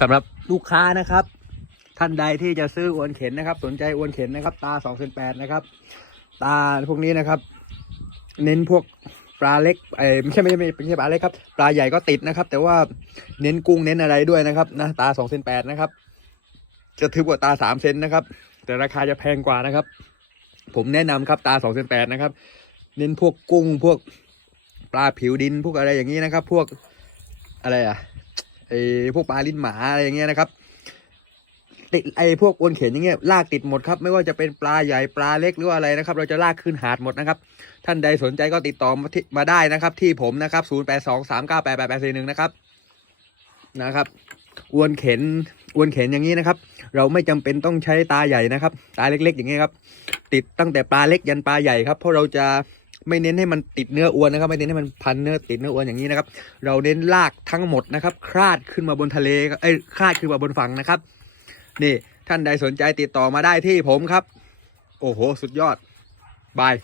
สำหรับลูกค้านะครับ ท่านใดที่จะซื้ออวนเข็นนะครับ สนใจอวนเข็นนะครับ ตาสองเซนแปดนะครับ ตาพวกนี้นะครับ เน้นพวกปลาเล็กเอ้ไม่ใช่ไม่ใช่ไม่ใช่ปลาเล็กครับปลาใหญ่ก็ติดนะครับ แต่ว่าเน้นกุ้งเน้นอะไรด้วยนะครับนะตาสองเซนแปดนะครับ จะถือกว่าตาสามเซนนะครับ แต่ราคาจะแพงกว่านะครับ ผมแนะนำครับตาสองเซนแปดนะครับ เน้นพวกกุ้งพวกปลาผิวดินพวกอะไรอย่างนี้นะครับ พวกอะไรอะ ไอ้พวกปลาลิ้นหมาอะไรอย่างเงี้ยนะครับ ติดไอ้พวกอวนเข็นอย่างเงี้ยลากติดหมดครับ ไม่ว่าจะเป็นปลาใหญ่ปลาเล็กหรืออะไรนะครับ เราจะลากขึ้นหาดหมดนะครับ ท่านใดสนใจก็ติดต่อมาที่มาได้นะครับ ที่ผมนะครับ0 8 2 3 9 8 8 8 4 1นะครับนะครับอวนเข็นอวนเข็นอย่างนี้นะครับ เราไม่จำเป็นต้องใช้ตาใหญ่นะครับ ตาเล็ก ๆ อย่างนี้ยครับ ติดตั้งแต่ปลาเล็กยันปลาใหญ่ครับ เพราะเราจะ ไม่เน้นให้มันติดเนื้ออวนนะครับ ไม่เน้นให้มันพันเนื้อติดเนื้ออวนอย่างนี้นะครับ เราเน้นลากทั้งหมดนะครับ คลาดขึ้นมาบนทะเลเอ้ยคลาดขึ้นมาบนฝั่งนะครับ นี่ท่านใดสนใจติดต่อมาได้ที่ผมครับ โอ้โห สุดยอดบาย